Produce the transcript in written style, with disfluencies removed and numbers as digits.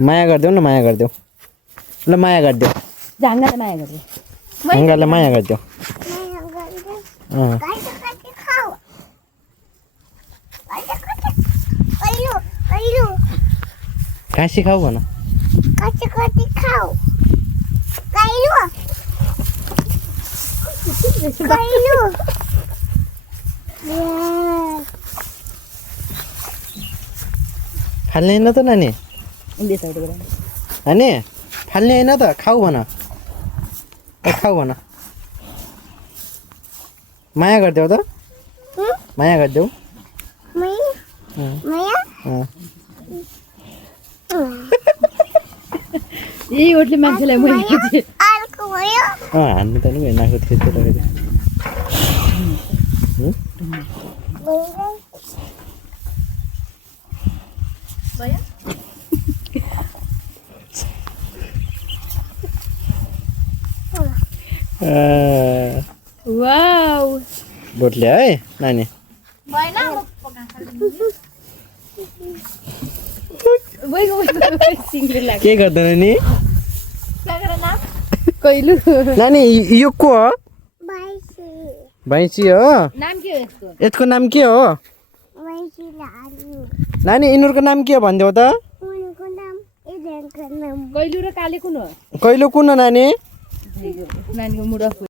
माया गरिदेऊ न माया गरिदेऊ ल माया गरिदेऊ झाङ्गाले माया गरिदेऊ ढङ्गले माया गरिदेऊ काँसी खाऊ भन फाल्ने होइन त नानी नानी फाल्ने होइन त खाऊ भन खाऊ भन माया गरिदेऊ त माया गरिदेऊ यही ओटले मान्छेलाई हान्नु त नि नाको थियो त्यो वाउ बोटले है नानी के गर्दैन नि कहिलो नानी यो को हो भैँसी हो नाम के हो यसको यसको नाम के हो नानी यिनीहरूको नाम के हो भनिदेऊ त कहिलो र काले कुन हो कहिलो कुन हो नानी नानीको मुड अफ